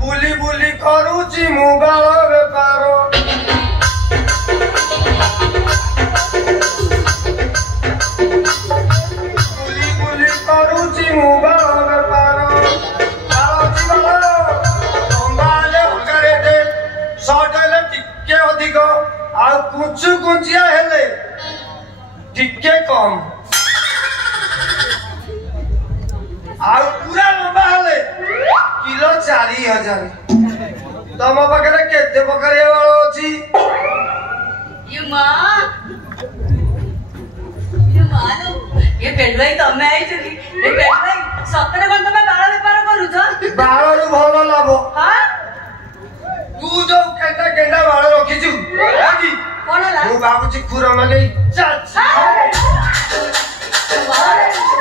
बुली बुली करूची मुबाल बेपार बुली बुली करूची मुबाल बेपार सटले टिके अधिक आ कुचु कुचिया हेले टिके कम आ पूरा लंबा हेले किलो 4000 तम पाखे केते प्रकार वाला अछि ये मानो ये पेडवाई तमे आई छली ए पेडवाई सतरे कोन तमे बाळ व्यापार करू छ बाळरू भलो लाभ हां तू जो केंदा केंदा बाळ रखिछु आगी कोन ला मु बाबूजी खुर मगे चाच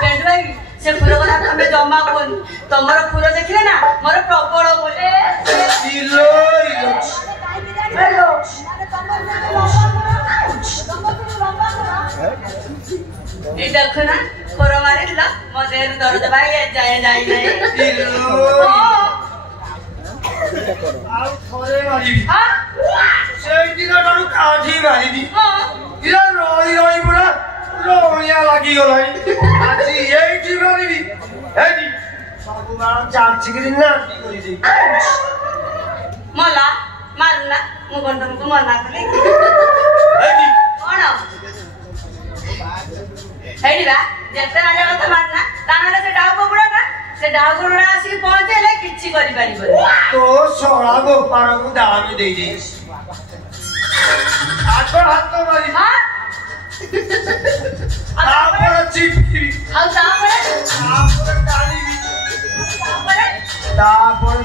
पेडवाई से खुर कथा तमे जमा कोन तमरो खुर देखले ना मोर प्रबल बोले किलो हेलो ए देखो ना खुर मारे ला मजे दर्द भाई जाए जाई नहीं किलो आउ थोरे मारी हां सेई दिन डाडू काठी मारी दी हां इला रोई रोई बुरा रोनिया लागी गलाई आजी एठी मारी दी हेदी सबु बाळ चार चिकरी ना की करी दे मला मारना मु कोन तुमको मना कली हेदी कोन हेडी बा जेते राजा कथा मारना तानले से डाउ कोबड़ा ना से डाउ कोबड़ा आसी पहुंचेले किछि करि परिबो तो सोळा गोपार को दाम दे दे आठो हाथ तो मारी हां तापर चिपकी हाउ तापर टाली भी तापर तापर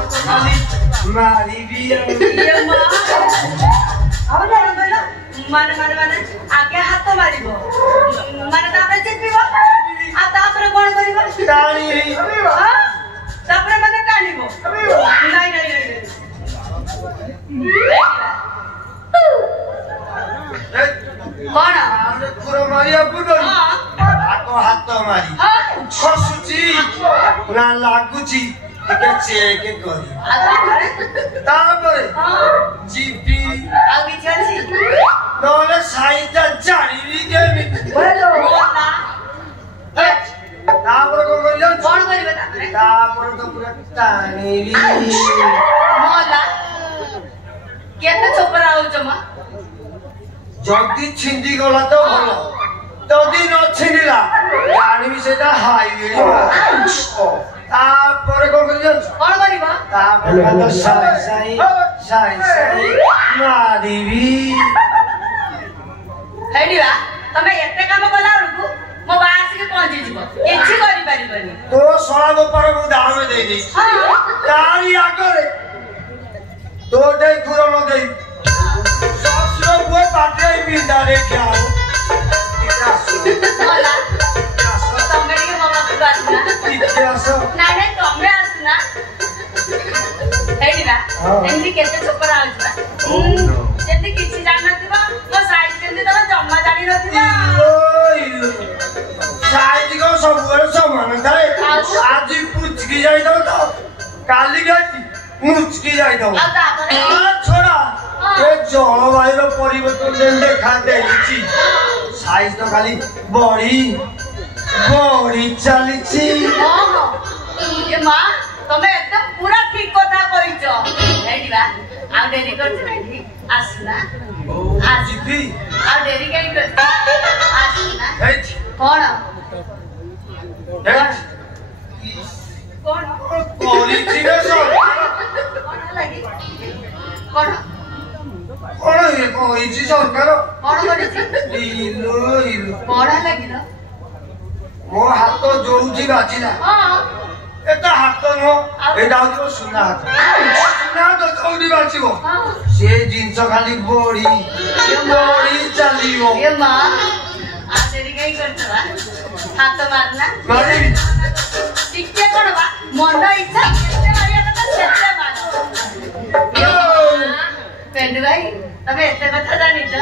तो खाली मारी भी ये मां अब ना बोलो माने आगे हाथ मारिबो माने तापर चिपीबो आ तापर कोन करिबो टाणी हां तापर माने टाणीबो नहीं कोन खुर मारी आपको आको हाथ मारी हां खसुची ना लागुची टिके चेक करी तापर जीपी आगे चलसी नोले साइटा जानी भी गेमी बोलो ना तापर को करियो कोन करिबो तापर तापर तो पूरा टाणी भी मोला केते चोपरा हो जमा जल्दी छिंदी गला तो भलो तदी न छिंदिला जानी भी सेटा हाईवे तापर को करियो कोन करिबो तापर तो साई मारी भी हेडिवा तमे एते काम कला रकु मो बास के पहुंची जीवो एछि करि परिबनी तो सोळा गोपर को दाम दे दे हां तारी आगरे तो दे खुरो न दे ससुर वो बाटे बिंदा रे क्या हो होला तमे के मामा को आसना इतिहास नाने तमे आसना हेडिरा एमनी केते सुपर आउछा जेते किछि जान नथिबा मो साइज केते तमे जम्मा जानि नथिबा साइज को सब समान थाए आज पुचकी जाई दो तो काली गाती मुचकी जाई दो छोरा ये जलवायु परिवर्तन देन देखा देछि साइज तो खाली बड़ी चलीछि ए मां तमे एकदम पूरा ठीक कथा कहिছো हेडिबा आ डेरी करछ नाही आसना जीपी आ डेरी काई करछ आसना हेच कोन हेच कोन क्वालिटी रे सो कोन लागि कोन कोन ये क्वालिटी सरकार कोन करछि इलो कोन लागि न मो हाथ जोउची बाजिला हां एटा हाथ नो एटा हो सुना हाथ तो चौडी बाजिबो से जिंस खाली बड़ी चलीबो ए मां आ डेरी काई करछवा हाथ मारना मारी टिके करबा मन इच्छा केते मारिया कथा सेते मार पेंडु भाई तमे एते कथा जानि छ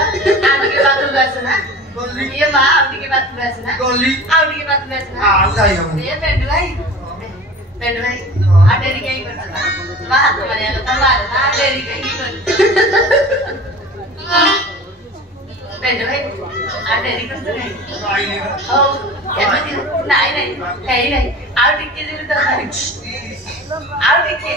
आउडी के बात उगासना गोली ये मां आउडी के बात उगासना गोली आउडी के बात उगासना आ जाई हम ये पेंडु भाई आ डेरी काई करछवा मां हाथ मारिया कथा मारना डेरी काई करछ पेंडु भाई आ डेरी करछ नाही आई ले ओ एमती नाही काही नाही आउ टिके दिले तर नाही आउ टिके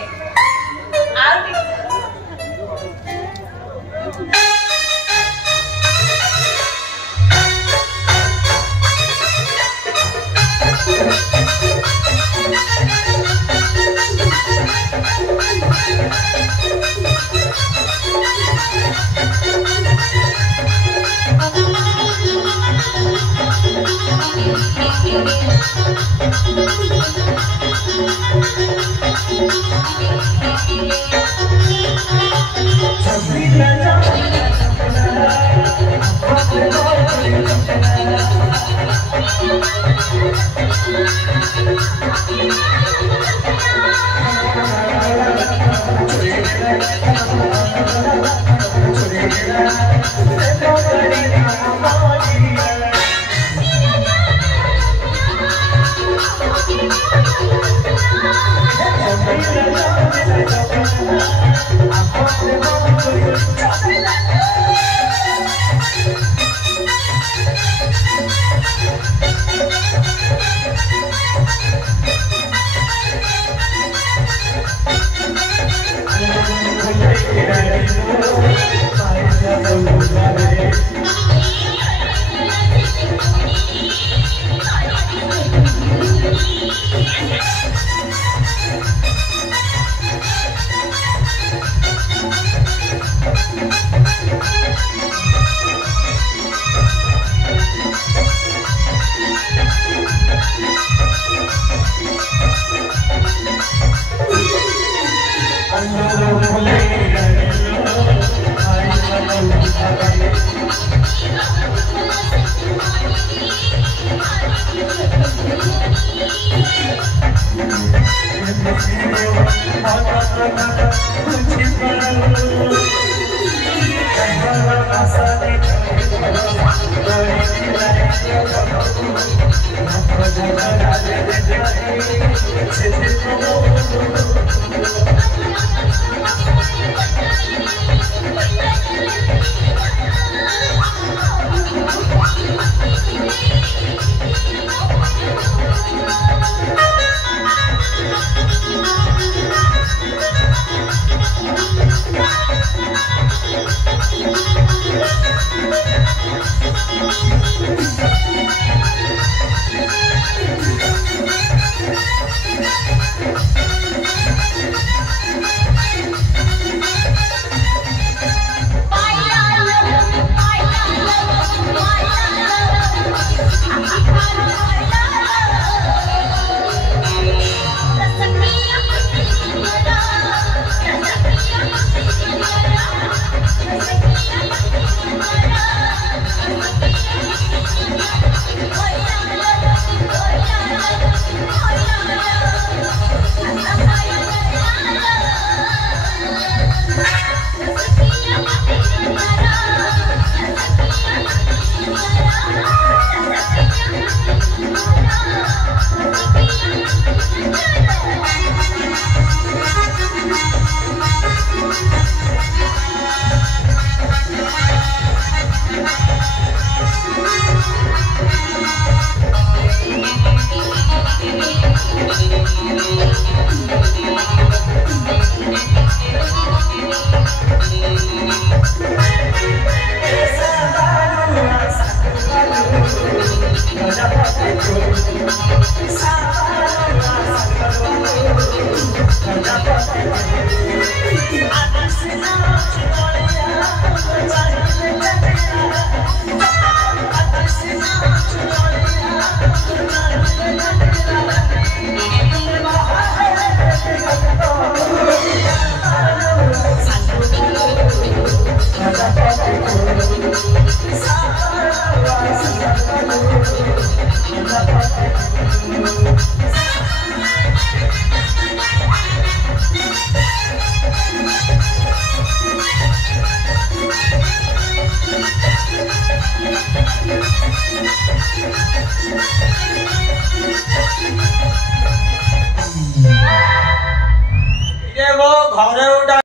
Thank you.